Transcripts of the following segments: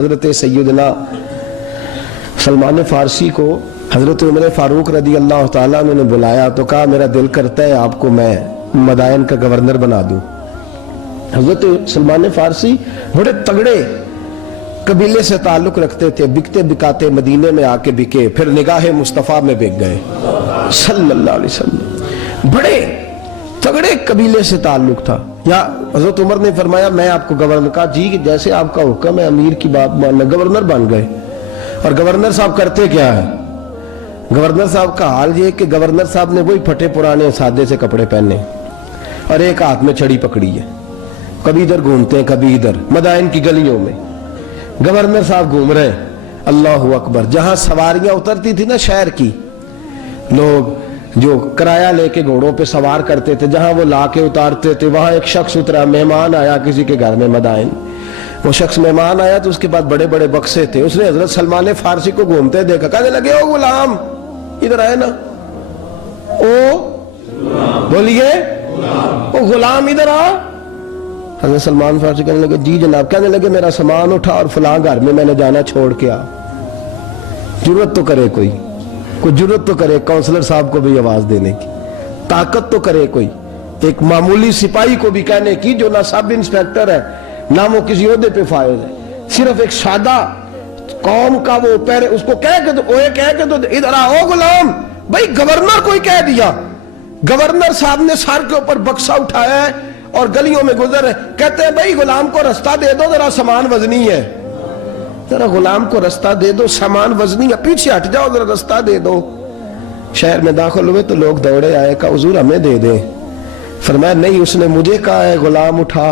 हज़रत सैयदना सलमान फारसी को हज़रत उमर फारूक रदी अल्लाह ताला अन्हु ने बुलाया तो कहा मेरा दिल करता है आपको मैं मदायन का गवर्नर बना दूं। हज़रत सलमान फारसी बड़े तगड़े कबीले से ताल्लुक रखते थे, बिकते बिकाते मदीने में आके बिके, फिर निगाह मुस्तफ़ा में बिक गए सल्लल्लाहु अलैहि वसल्लम। बड़े तगड़े कबीले से ताल्लुक था। या हज़रत उमर ने फरमाया मैं आपको गवर्नर का जी जैसे आपका हुक्म है, अमीर की बात मानना। गवर्नर बन गए। और गवर्नर साहब करते क्या है? गवर्नर साहब का हाल ये कि गवर्नर साहब ने वही फटे पुराने सादे से कपड़े पहने और एक हाथ में छड़ी पकड़ी है, कभी इधर घूमते हैं कभी इधर, मदाइन की गलियों में गवर्नर साहब घूम रहे हैं। अल्लाहु अकबर। जहां सवारियां उतरती थी ना शहर की, लोग जो किराया लेके घोड़ों पे सवार करते थे, जहां वो लाके उतारते थे, वहां एक शख्स उतरा, मेहमान आया किसी के घर में मदाइन। वो शख्स मेहमान आया तो उसके पास बड़े बड़े बक्से थे। उसने हजरत सलमान फारसी को घूमते देखा, कहने लगे ओ गुलाम इधर आए ना, ओ बोलिए ओ गुलाम इधर आ। हजरत सलमान फारसी कहने लगे जी जनाब। कहने लगे मेरा सामान उठा और फलां घर में मैंने जाना छोड़ के आ। जरूरत तो करे कोई जरूरत तो करे काउंसलर साहब को भी आवाज देने की, ताकत तो करे कोई, एक मामूली सिपाही को भी कहने की जो ना सब इंस्पेक्टर है ना वो किसी ओहदे पे फाइल है, सिर्फ एक सादा कौम का वो पैर, उसको कह के तो इधर आओ गुलाम। भाई गवर्नर को ही कह दिया। गवर्नर साहब ने सर के ऊपर बक्सा उठाया है और गलियों में गुजर है। कहते हैं भाई गुलाम को रास्ता दे दो, जरा सामान वजनी है, जरा गुलाम को रास्ता दे दो, सामान वजनी है, पीछे हट जाओ, जरा रास्ता दे दो। शहर में दाखिल हुए तो लोग दौड़े आए, कहा हुजूर हमें दे दे। फरमाया नहीं, उसने मुझे कहा है गुलाम उठा।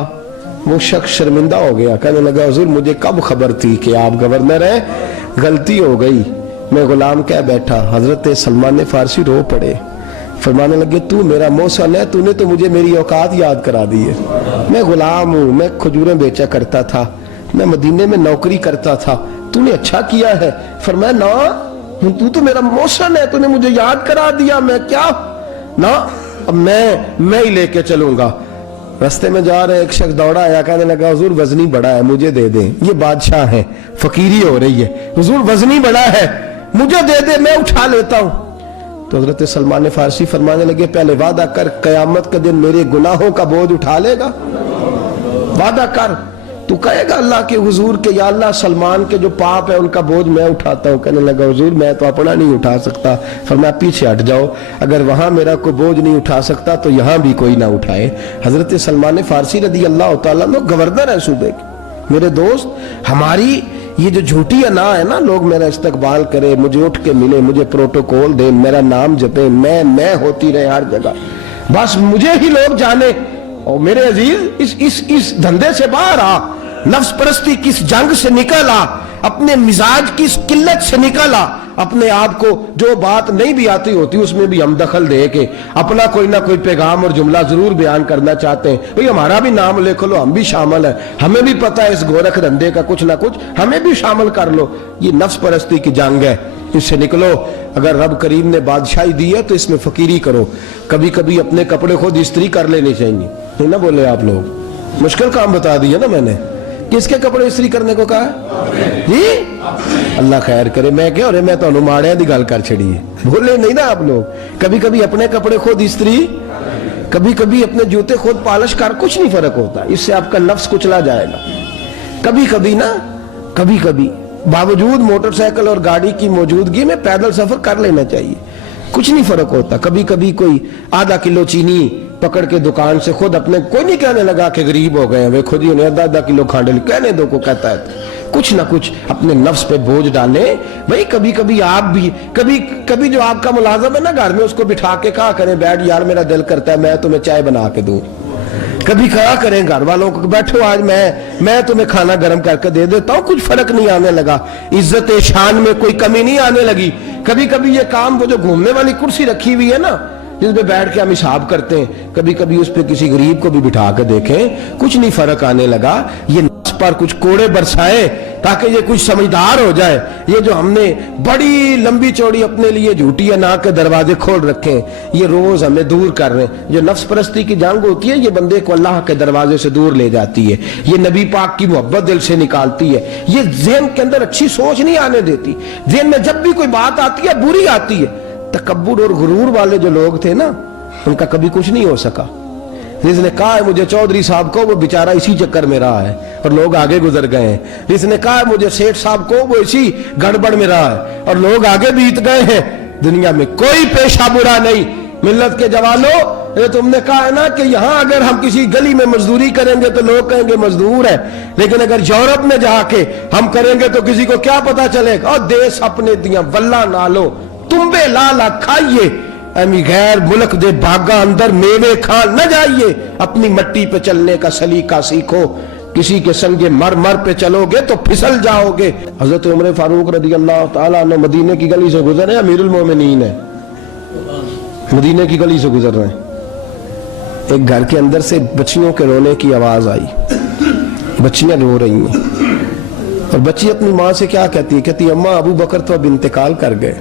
वो शख्स शर्मिंदा हो गया, कहने लगा हुजूर मुझे कब खबर थी कि आप गवर्नर हैं, गलती हो गई, मैं गुलाम कह बैठा। हजरत सलमान फारसी रो पड़े, फरमाने लगे तू मेरा मोहसन है, तूने तो मुझे मेरी औकात याद करा दी है। मैं गुलाम हूं, मैं खजूरें बेचा करता था, मैं मदीने में नौकरी करता था, तूने अच्छा किया है। फरमाया ना तू तो मेरा मोहसन है, तूने मुझे याद करा दिया, मैं क्या ना, अब मैं ही लेके चलूंगा। रास्ते में जा रहे एक शख्स दौड़ा आया, कहने लगा हुजूर वजनी बड़ा है मुझे दे दे, ये बादशाह है, फकीरी हो रही है, हुजूर वजनी बड़ा है मुझे दे दे, मैं उठा लेता हूं। तो हजरत सलमान फारसी फरमाने लगे पहले वादा कर कयामत के दिन मेरे गुनाहों का बोझ उठा लेगा, वादा कर, तू कहेगा अल्लाह के हुजूर के या अल्लाह सलमान के जो पाप है उनका बोझ मैं उठाता हूँ। कहने लगा हुजूर मैं तो अपना नहीं उठा सकता। फरमाया पीछे हट जाओ, अगर वहां मेरा कोई बोझ नहीं उठा सकता तो यहां भी कोई ना उठाए। हजरत सलमान फारसी रदी अल्लाह तआला अन्हु गवर्नर है सूबे के। मेरे दोस्त, हमारी ये जो झूठी अना है ना, लोग मेरा इस्तकबाल करे, मुझे उठ के मिले, मुझे प्रोटोकॉल दे, मेरा नाम जपे, मैं होती रहे हर जगह, बस मुझे ही लोग जाने। और मेरे अजीज इस धंधे से बाहर आ, नफ्स परस्ती की इस जंग से निकल आ, अपने मिजाज की इस किल्लत से निकल आ, अपने आप को जो बात नहीं भी आती होती उसमें भी हम दखल दे के अपना कोई ना कोई पैगाम और जुमला जरूर बयान करना चाहते हैं। भाई हमारा भी नाम लिख लो, हम भी शामिल है, हमें भी पता है इस गोरख धंधे का कुछ ना कुछ, हमें भी शामिल कर लो। ये नफ्स परस्ती की जंग है, इससे निकलो। अगर रब करीम ने बादशाही दी है तो इसमें फकीरी करो। कभी कभी अपने कपड़े खुद इस्त्री कर लेने चाहिए, नहीं ना बोले आप लोग, मुश्किल काम बता दिया ना मैंने। किसके कपड़े इस्त्री करने को कहा जी? अल्लाह खैर करे। मैं क्या मैं तो माड़िया दी गल कर छड़ी है, बोले नहीं ना आप लोग। कभी कभी अपने कपड़े खुद इस्त्री, कभी कभी अपने जूते खुद पॉलिश कर, कुछ नहीं फर्क होता, इससे आपका नफ्स कुचला जाएगा। कभी कभी ना, कभी कभी बावजूद मोटरसाइकिल और गाड़ी की मौजूदगी में पैदल सफर कर लेना चाहिए, कुछ नहीं फर्क होता। कभी कभी कोई आधा किलो चीनी पकड़ के दुकान से खुद अपने, कोई नहीं कहने लगा कि गरीब हो गए वे, खुद ही उन्हें आधा किलो खांडल कहने दो को कहता है। कुछ ना कुछ अपने नफ्स पे बोझ डाले। भाई कभी कभी आप भी, कभी कभी जो आपका मुलाजम है ना घर में, उसको बिठा के कहा करें बैठ यार मेरा दिल करता है मैं तुम्हें चाय बना के दूं। कभी कहा करें घर वालों को बैठो आज मैं तुम्हें खाना गर्म करके दे देता हूं, कुछ फर्क नहीं आने लगा, इज्जत शान में कोई कमी नहीं आने लगी। कभी कभी ये काम, वो जो घूमने वाली कुर्सी रखी हुई है ना जिसपे बैठ के हम हिसाब करते हैं, कभी कभी उस पे किसी गरीब को भी बिठा के देखें, कुछ नहीं फर्क आने लगा। ये पर कुछ कोड़े बरसाए ताकि ये कुछ समझदार हो जाए। ये जो हमने बड़ी लंबी चौड़ी अपने लिए झूठी अनाक के दरवाजे खोल रखे हैं, ये रोज हमें दूर कर रहे हैं। जो नफ्स परस्ती की जंग होती है, ये बंदे को अल्लाह के दरवाजे से दूर ले जाती है। ये नबी पाक की मोहब्बत दिल से निकालती है। ये ज़हन के अंदर अच्छी सोच नहीं आने देती। ज़हन में जब भी कोई बात आती है बुरी आती है। तकब्बुर और गुरूर वाले जो लोग थे ना, उनका कभी कुछ नहीं हो सका। जिसने कहा है मुझे चौधरी साहब को, वो बेचारा इसी चक्कर में रहा है और लोग आगे गुजर गए हैं। जिसने कहा है मुझे सेठ साहब को, वो इसी गड़बड़ में रहा है और लोग आगे बीत गए हैं। दुनिया में कोई पेशा बुरा नहीं। मिल्लत के जवानों, ये तुमने कहा है ना कि यहाँ अगर हम किसी गली में मजदूरी करेंगे तो लोग कहेंगे मजदूर है, लेकिन अगर यूरोप में जाके हम करेंगे तो किसी को क्या पता चलेगा। और देश अपने दिया वल्ला नालो तुम्बे लाला खाइए, अमी गैर मुल्क दे बागा अंदर मेवे खा न जाइए। अपनी मट्टी पे चलने का सलीका सीखो। किसी के संगे मर मर पे चलोगे तो फिसल जाओगे। हजरत उमर फारूक रदी अल्लाह ताला अन्हु मदीने की गली से गुजरे, अमीरुल मोमिनीन है, मदीने की गली से गुजर रहे हैं। एक घर के अंदर से बच्चियों के रोने की आवाज आई। बच्चियां रो रही हैं और बच्ची अपनी माँ से क्या कहती है, कहती अम्मा अबू बकर तो अब इंतकाल कर गए।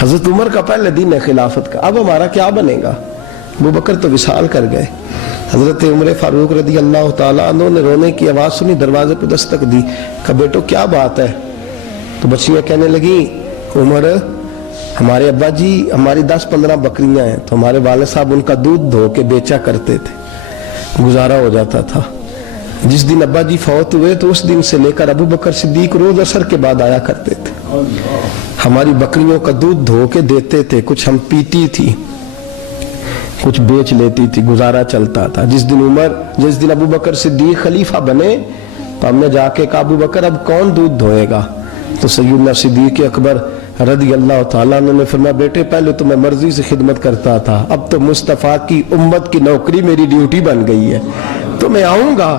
हजरत उमर का पहले दिन है खिलाफत का, अब हमारा क्या बनेगा। अबू बकर तो विसाल कर गए। हजरत उमर फारूक रदी अल्लाह ताला अन्हु ने रोने की आवाज सुनी, दरवाजे पर दस्तक दी। कहा बेटो क्या बात है। तो बच्चियां कहने लगी, उमर हमारे अब्बा जी, हमारी 10-15 बकरियां हैं, तो हमारे वाले साहब उनका दूध धो के बेचा करते थे, गुजारा हो जाता था। जिस दिन अब्बा जी फौत हुए तो उस दिन से लेकर अबू बकर सिद्दीक रोज असर के बाद आया करते थे, हमारी बकरियों का दूध धो के देते थे। कुछ हम पीती थी, कुछ बेच लेती थी, गुजारा चलता था। जिस दिन अबू बकर सिद्दीक खलीफा बने तो हमने जाके कहा अबू बकर अब कौन दूध धोएगा। तो सैयदना सिद्दीक अकबर रदी अल्लाह ताला अन्हु ने फरमाया बेटे पहले तो मैं मर्जी से खिदमत करता था, अब तो मुस्तफ़ा की उम्मत की नौकरी मेरी ड्यूटी बन गई है, तो मैं आऊंगा।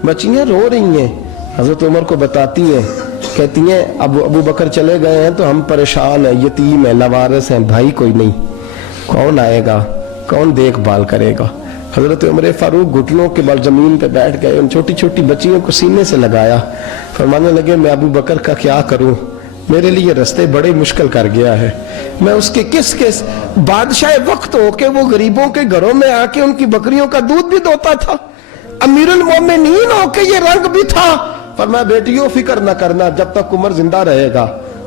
बच्चियां रो रही हैं, हजरत उमर को बताती हैं, कहती हैं अब अबू बकर चले गए हैं तो हम परेशान हैं, यतीम है, लवारिस हैं, भाई कोई नहीं, कौन आएगा, कौन देखभाल करेगा। हजरत उमर फारूक घुटनों के बल जमीन पे बैठ गए, उन छोटी छोटी बच्चियों को सीने से लगाया, फरमाने लगे मैं अबू बकर का क्या करूं, मेरे लिए रास्ते बड़े मुश्किल कर गया है। मैं उसके किस किस बादशाह वक्त होके वो गरीबों के घरों में आके उनकी बकरियों का दूध भी दोता था, अमीरुल मोमिनीन होके ये रंग भी था। फरमाया बेटियों फिक्र न करना, जब तक उमर जिंदा रहेगा,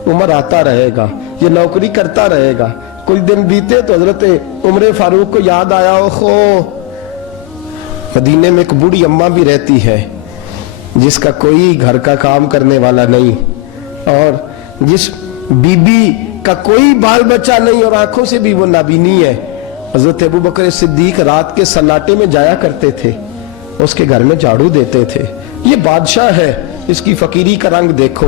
उमर आता रहेगा, ये नौकरी करता रहेगा। कुछ दिन बीते तो हजरत उमर फारूक को याद आया, ओहो मदीने में एक बूढ़ी अम्मा भी रहती है जिसका कोई घर का काम करने वाला नहीं, और जिस बीबी का कोई बाल बच्चा नहीं और आंखों से भी वो नाबीनी है। हजरत अबू बकर सिद्दीक रात के सन्नाटे में जाया करते थे, उसके घर में झाड़ू देते थे। ये बादशाह है, इसकी फकीरी का रंग देखो,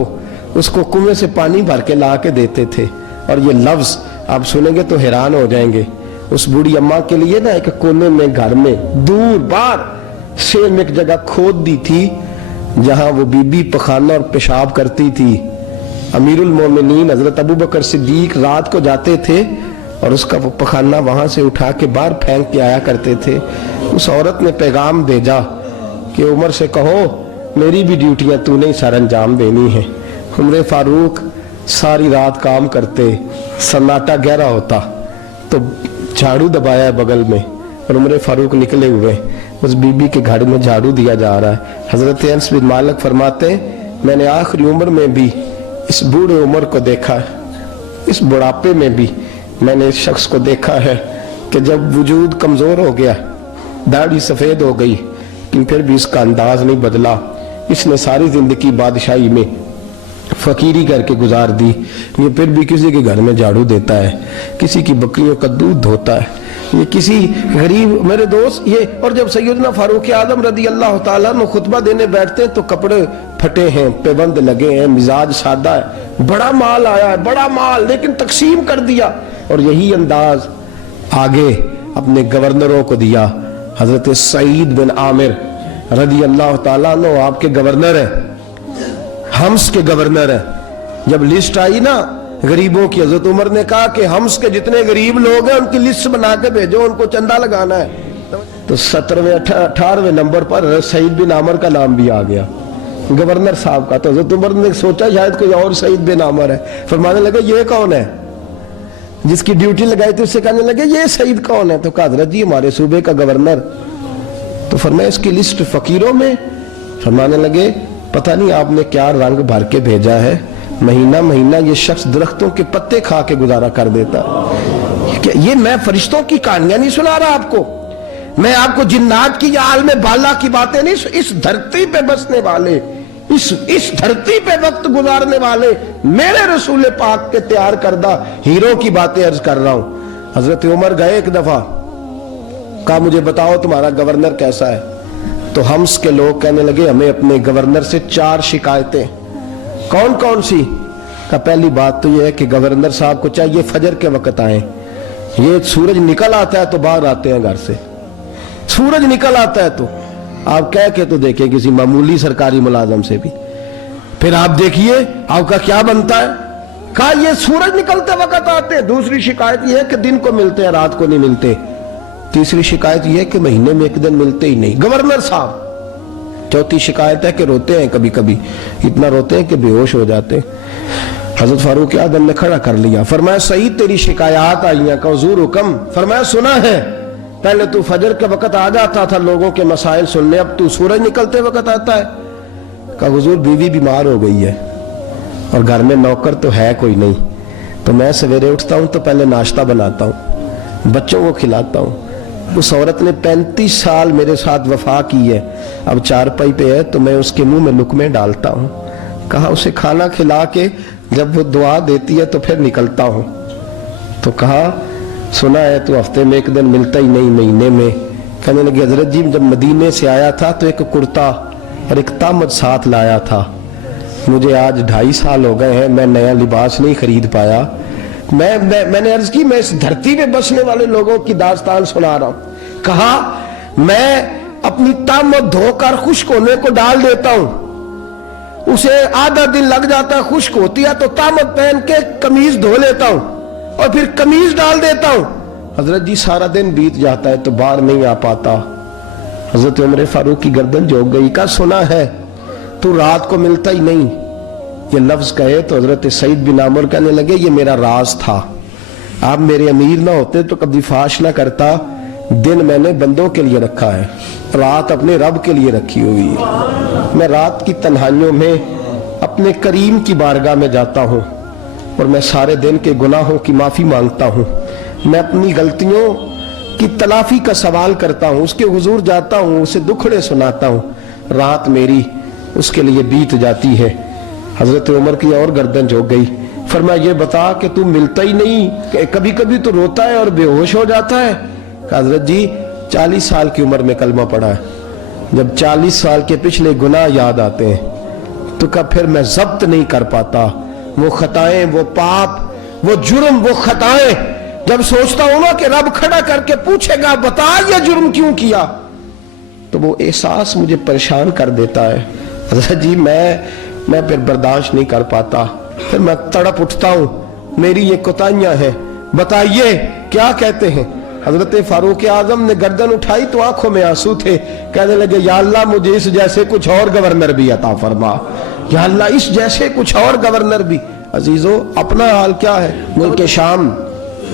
उसको कुएं से पानी भर के ला के देते थे। और ये लफ्ज आप सुनेंगे तो हैरान हो जाएंगे। उस बूढ़ी अम्मा के लिए ना एक कोने में घर में दूर बाहर शेर में एक जगह खोद दी थी जहां वो बीबी पखाना और पेशाब करती थी। अमीरुल मोमिनीन हजरत अबू बकर सिद्दीक रात को जाते थे और उसका वो पखाना वहां से उठा के बाहर फेंक के आया करते थे। उस औरत ने पैगाम भेजा कि उमर से कहो मेरी भी ड्यूटियां तूने ही सर अंजाम देनी है। उमर फारूक सारी रात काम करते, सन्नाटा गहरा होता तो झाड़ू दबाया बगल में और उमर फारूक निकले हुए, उस बीबी के घर में झाड़ू दिया जा रहा है। हजरत अनस बिन मालिक फरमाते मैंने आखिरी उम्र में भी इस बूढ़े उमर को देखा है, इस बुढ़ापे में भी मैंने इस शख्स को देखा है कि जब वजूद कमजोर हो गया, दाढ़ी सफेद हो गई, लेकिन फिर भी इसका अंदाज नहीं बदला। इसने सारी जिंदगी बादशाही में फकीरी करके गुजार दी, ये फिर भी किसी के घर में झाड़ू देता है, किसी की बकरियों का दूध धोता है, ये किसी गरीब मेरे दोस्त ये। और जब सैयदना फारूक आजम रदी अल्लाह ताला अन्हु खुतबा देने बैठते हैं तो कपड़े फटे हैं, पेबंद लगे हैं, मिजाज सादा है, बड़ा माल आया है, बड़ा माल, लेकिन तकसीम कर दिया। और यही अंदाज आगे अपने गवर्नरों को दिया। हजरत सईद बिन आमिर रदी अल्लाह ताला अन्हु आपके गवर्नर है, हम्स के गवर्नर है। जब लिस्ट आई ना गरीबों की, हजरत उमर ने कहा कि हम्स के जितने गरीब लोग हैं उनकी लिस्ट बना के भेजो, उनको चंदा लगाना है। تو 17वें 18वें नंबर पर सईद बिन आमर का नाम भी आ गया, गवर्नर साहब का। तो हजरत उमर ने सोचा शायद कोई और सईद बिन आमर है, फरमाने लगे ये कौन है, जिसकी ड्यूटी लगाई थी उससे कहने लगे ये सईद कौन है। तो कहा हजरत जी हमारे सूबे का गवर्नर। तो फरमाया इसकी लिस्ट फकीरों में। फरमाने लगे पता नहीं आपने क्या रंग भर के भेजा है, महीना महीना ये शख्स दरख्तों के पत्ते खा के गुजारा कर देता। ये मैं फरिश्तों की कहानियां नहीं सुना रहा आपको, मैं आपको जिन्नात की या आलम बाला की बातें नहीं, इस धरती पे बसने वाले, इस धरती पे वक्त गुजारने वाले मेरे रसूल पाक के तैयार करदा हीरो की बातें अर्ज कर रहा हूं। हजरत उमर गए एक दफा, कहा मुझे बताओ तुम्हारा गवर्नर कैसा है। तो हम्स के लोग कहने लगे हमें अपने गवर्नर से 4 शिकायतें। कौन कौन सी? का पहली बात तो यह है कि गवर्नर साहब को चाहिए फजर के वक्त आए, ये सूरज निकल आता है तो बाहर आते हैं घर से, सूरज निकल आता है तो आप कह के तो देखिए किसी मामूली सरकारी मुलाजम से भी, फिर आप देखिए आपका क्या बनता है। कहा ये सूरज निकलते वक्त आते हैं। दूसरी शिकायत यह है कि दिन को मिलते हैं रात को नहीं मिलते। तीसरी शिकायत यह है कि महीने में एक दिन मिलते ही नहीं गवर्नर साहब। चौथी शिकायत है कि रोते हैं, कभी कभी इतना रोते हैं कि बेहोश हो जाते हैं। हजरत फारूक आजम ने खड़ा कर लिया, फरमाया सईद तेरी शिकायत आई हैं, का हुजूर हुक्म। फरमाया सुना है, पहले तू फजर के वक्त आ जाता था लोगों के मसाइल सुनने, अब तू सूरज निकलते वक्त आता है। का हुजूर बीवी बीमार हो गई है और घर में नौकर तो है कोई नहीं, तो मैं सवेरे उठता हूं तो पहले नाश्ता बनाता हूं, बच्चों को खिलाता हूं। उस औरत ने 35 साल मेरे साथ वफा की है, अब चारपाई पे है तो मैं उसके मुंह में लुकमे डालता हूं। कहा उसे खाना खिला के जब वो दुआ देती है तो फिर निकलता हूं। तो कहा सुना है तो हफ्ते में एक दिन मिलता ही नहीं, महीने में। कहने लगे हजरत जी जब मदीने से आया था तो एक कुर्ता और एक तामद साथ लाया था, मुझे आज 2.5 साल हो गए हैं, मैं नया लिबास नहीं खरीद पाया। मैंने अर्ज की मैं इस धरती पे बसने वाले लोगों की दास्तान सुना रहा हूं। कहा मैं अपनी तामद धोकर खुश्क होने को डाल देता हूं, उसे आधा दिन लग जाता है, खुश्क होती है तो तामद पहन के कमीज धो लेता हूं और फिर कमीज डाल देता हूं। हजरत जी सारा दिन बीत जाता है तो बाहर नहीं आ पाता। हजरत उमर फारूक की गर्दन झुक गई। का सुना है तू रात को मिलता ही नहीं, ये लफ्ज कहे तो हजरत सईद बिन आमर कहने लगे ये मेरा राज था, आप मेरे अमीर ना होते तो कभी फाश ना करता। दिन मैंने बंदों के लिए रखा है, रात अपने रब के लिए रखी हुई है। मैं रात की तन्हाइयों में अपने करीम की बारगाह में जाता हूं और मैं सारे दिन के गुनाहों की माफी मांगता हूं, मैं अपनी गलतियों की तलाफी का सवाल करता हूं, उसके हुजूर जाता हूं, उसे दुखड़े सुनाता हूं। रात मेरी उसके लिए बीत जाती है। हजरत उमर की और गर्दन झुक गई। फरमाया ये बता कि तू मिलता ही नहीं, कभी कभी तो रोता है और बेहोश हो जाता है। हजरत जी 40 साल की उम्र में कलमा पढ़ा है, जब 40 साल के पिछले गुनाह याद आते हैं तो कब फिर मैं जब्त नहीं कर पाता वो खताएं, वो पाप, वो जुर्म, वो खताएं। जब सोचता हूं ना कि रब खड़ा करके पूछेगा बता ये जुर्म क्यों किया, तो वो एहसास मुझे परेशान कर देता है। हजरत जी मैं फिर बर्दाश्त नहीं कर पाता, फिर मैं तड़प उठता हूं, मेरी ये कोताहियां हैं, बताइए क्या कहते हैं। हजरत फारूक आजम ने गर्दन उठाई तो आंखों में आंसू थे। कहने लगे या अल्लाह मुझे इस जैसे कुछ और गवर्नर भी अता फरमा, या अल्लाह इस जैसे कुछ और गवर्नर भी। अजीजों अपना हाल क्या है। मुल्क शाम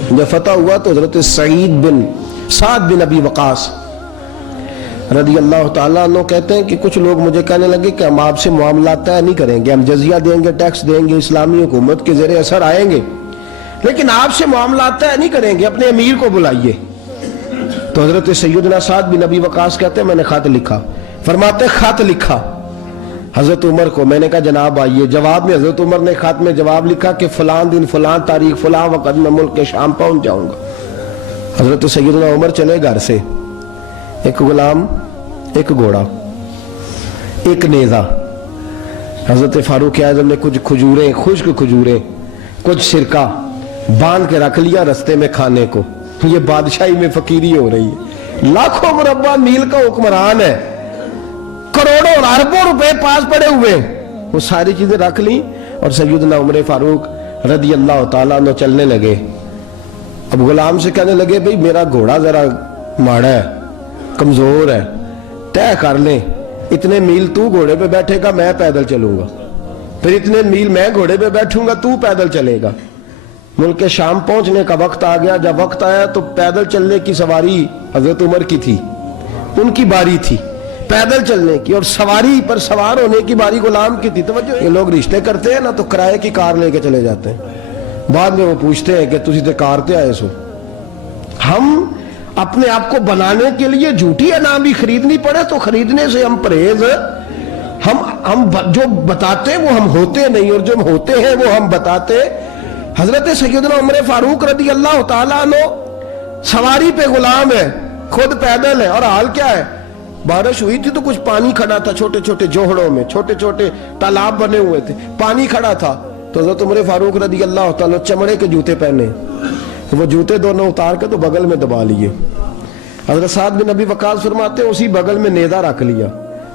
जब फतह हुआ तो हजरत साद बिन अबी वकास रदी अल्लाह ताला अन्हु कहते हैं कि कुछ लोग मुझे कहने लगे कि हम आपसे मामला तय नहीं करेंगे, हम जजिया देंगे, टैक्स देंगे, इस्लामी हुकूमत के ज़ेरे असर आएंगे, लेकिन आपसे मामला तय नहीं करेंगे, अपने अमीर को बुलाइए। तो हजरत सैयदना साद बिन अबी वकास कहते हैं मैंने खत लिखा। फरमाते खत लिखा हजरत उमर को। मैंने कहा जनाब आइए। जवाब में हजरत उमर ने खत में जवाब लिखा कि फलां दिन फलां तारीख फलां वक्त में मुल्क के शाम पहुंच जाऊंगा। हजरत सैयदना उमर चले घर से, एक गुलाम, एक घोड़ा, एक नेजा। हजरत फारूक आजम ने कुछ खजूरें, खुश्क खजूरें, कुछ सिरका बांध के रख लिया रस्ते में खाने को। ये बादशाही में फकीरी हो रही है। लाखों मुरब्बा मील का हुक्मरान है, करोड़ों अरबों रुपए पास पड़े हुए, वो सारी चीजें रख ली और सैयदना उमर फारूक रदी अल्लाह ताला अन्हु चलने लगे। अब गुलाम से कहने लगे भाई मेरा घोड़ा जरा माड़ा है, कमजोर है, तय कर लें इतने मील तू घोड़े पे बैठेगा, मैं पैदल चलूंगा, फिर इतने मील मैं घोड़े पे बैठूंगा, तू पैदल चलेगा। मुल्क शाम पहुंचने का वक्त आ गया। जब वक्त आया तो पैदल चलने की सवारी हजरत उमर की थी, उनकी बारी थी पैदल चलने की, और सवारी पर सवार होने की बारी गुलाम की थी। तो ये लोग रिश्ते करते हैं ना तो किराए की कार लेके चले जाते हैं, बाद में वो पूछते हैं कि तुझे कार ते आए सो। हम अपने आप को बनाने के लिए झूठी अनाम भी खरीदनी पड़े तो खरीदने से हम परहेज, हम जो बताते वो हम होते नहीं, और जो हम होते हैं वो हम बताते। हजरत सैयदना उमर फारूक रदी अल्लाह ताला अन्हु सवारी पे गुलाम है, खुद पैदल है, और हाल क्या है, बारिश हुई थी तो कुछ पानी खड़ा था, छोटे छोटे जोहड़ों में छोटे छोटे तालाब बने हुए थे, पानी खड़ा था। तो हजरत उमर फारूक रदी अल्लाह ताला चमड़े के जूते पहने, वो जूते दोनों उतार के तो बगल में दबा लिए। हजरत साद बिन नबी वकास फरमाते उसी बगल में नेजा रख लिया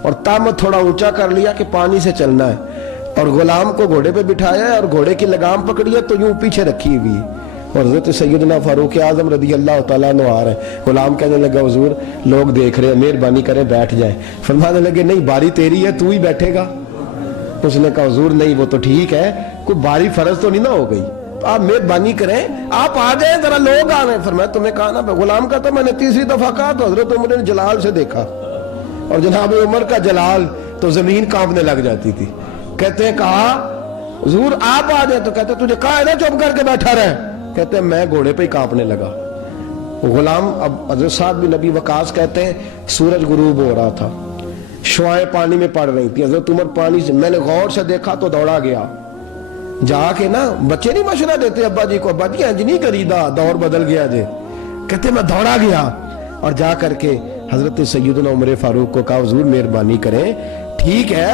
और तामत थोड़ा ऊंचा कर लिया कि पानी से चलना है, और गुलाम को घोड़े पे बिठाया है और घोड़े की लगाम पकड़ी है तो यूं पीछे रखी हुई। और हजरत सैयदना फारूक आजम रदी अल्लाह तआला अन्हु आ रहे हैं। गुलाम कहने लगा हुजूर लोग देख रहे हैं, मेहरबानी करें बैठ जाए। फरमाने लगे नहीं, बारी तेरी है, तू ही बैठेगा। उसने कहा हुजूर नहीं, वो तो ठीक है, कोई बारी फर्ज तो नहीं ना हो गई, आप मेहरबानी करें आप आ जाए, जरा लोग आ रहे हैं। फरमाया तुम्हें कहा ना, गुलाम का तो मैंने तीसरी दफा कहा तो हजरत उमर ने जलाल से देखा, और जनाब उमर का जलाल तो जमीन कांपने लग जाती थी। कहते हैं कहा हुजूर आप आ जाए, तो कहते तुझे कहा है ना चुप करके बैठा रहे, कहते हैं मैं घोड़े पे ही कांपने लगा। गुलाम अब हजरत साद बिन नबी वकास कहते हैं सूरज गुरूब हो रहा था, शुआएं पानी में पड़ रही थी, हजरत उमर पानी से, मैंने गौर से देखा तो दौड़ा गया, जाके ना बच्चे नहीं मशवरा देते अब्बा जी को, अब्बा जी इंज नहीं करीदा, दौर बदल गया जे, कहते मैं दौड़ा गया और जा करके हजरत सैयदना उमर फारूक को कहा हुजूर मेहरबानी करें, ठीक है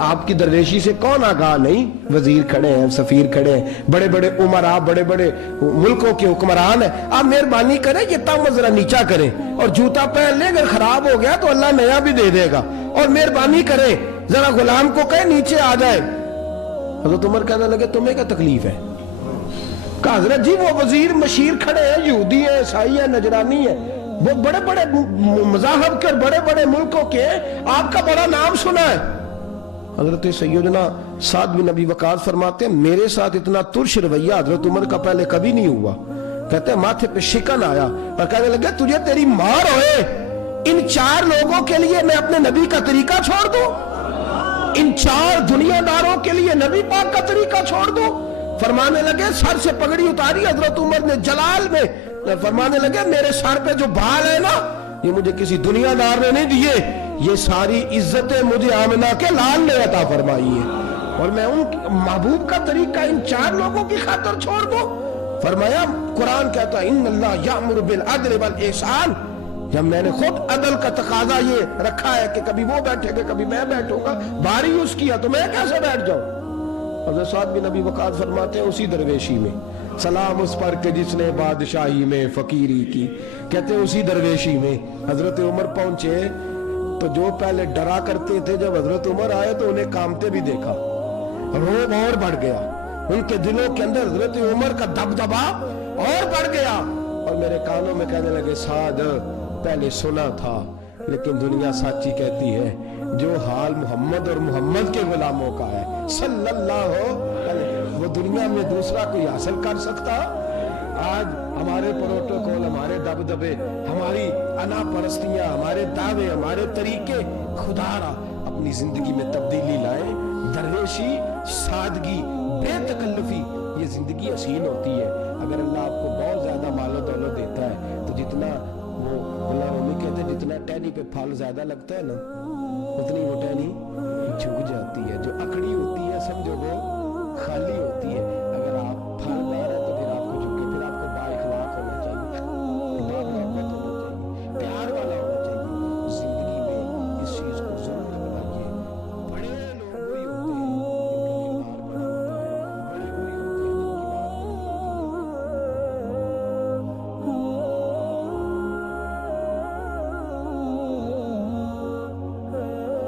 आपकी दरवेशी से कौन आगाह नहीं, वजीर खड़े हैं, सफीर खड़े हैं, बड़े बड़े उमरा, बड़े बड़े मुल्कों के हुक्मरान हैं, आप मेहरबानी करें ये तामत जरा नीचा करें, और जूता पहन ले, अगर खराब हो गया तो अल्लाह नया भी दे देगा, और मेहरबानी करें जरा गुलाम को कहे नीचे आ जाए। हजरत उमर कहने लगे तुम्हें क्या तकलीफ है? कहा हजरत जी वो वजीर मशीर खड़े हैं, यहूदी है, ईसाई है, नजरानी है, वो बड़े बड़े मज़ाहब के बड़े बड़े मुल्कों के, आपका बड़ा नाम सुना है। हजरत सैयदना साद बिन नबी वकास फरमाते हैं मेरे साथ इतना तुर्श रवैया हजरत उमर का पहले कभी नहीं हुआ। कहते हैं माथे पे शिकन आया और कहने लगे तुझे तेरी मार होए, इन चार लोगों के लिए मैं अपने नबी का तरीका छोड़ दूं, इन चार दुनियादारों के लिए नबी पाक का तरीका छोड़ दूं। फरमाने लगे सर से पगड़ी उतारी हजरत उमर ने जलाल में, फरमाने लगे मेरे सर पे जो बाल है ना ये मुझे किसी दुनियादार ने नहीं दिए, ये सारी इज्जतें मुझे आमिना के लाल ने अता फरमाई है, और मैं उन महबूब का तरीका इन चार लोगों की खातिर छोड़ दूं। फरमाया कुरान कहता है इन्नल्लाह यामुरु बिल अदल वल ihsan, जब मैंने खुद अदल का तकाजा ये रखा है कि कभी वो बैठेगा कभी मैं बैठूंगा, बारी उसकी है तो मैं कैसे बैठ जाऊं। हज़रत साद बिन नबी वकास फरमाते हैं उसी दरवेशी में सलाम उस पर के जिसने बादशाही में फकीरी की, कहते हैं उसी दरवेशी में हजरत उमर पहुंचे तो जो पहले डरा करते थे जब हजरत उमर आए तो उन्हें कामते भी देखा, रोब और बढ़ गया, उनके दिलों के अंदर हजरत उमर का दबदबा और बढ़ गया, और मेरे कानों में कहने लगे साद पहले सुना था लेकिन दुनिया साची कहती है जो हाल मोहम्मद और मोहम्मद के गुलामों का है सल्लल्लाहु अलैहि, वो दुनिया में दूसरा कोई हासिल कर सकता। आज हमारे प्रोटोकॉल, हमारे दबदबे, हमारी अना परस्तियां, हमारे दावे, हमारे तरीके, खुदारा अपनी जिंदगी में तब्दीली लाए। दरवेशी, सादगी, बेतकल्लुफी, ये जिंदगी हसीन होती है। अगर अल्लाह आपको बहुत ज्यादा मालो दौलत देता है तो जितना वो गुलामी कहते हैं जितना टहनी पे फल ज्यादा लगता है ना उतनी वो टहनी झुक जाती है, जो अकड़ी होती है समझो वो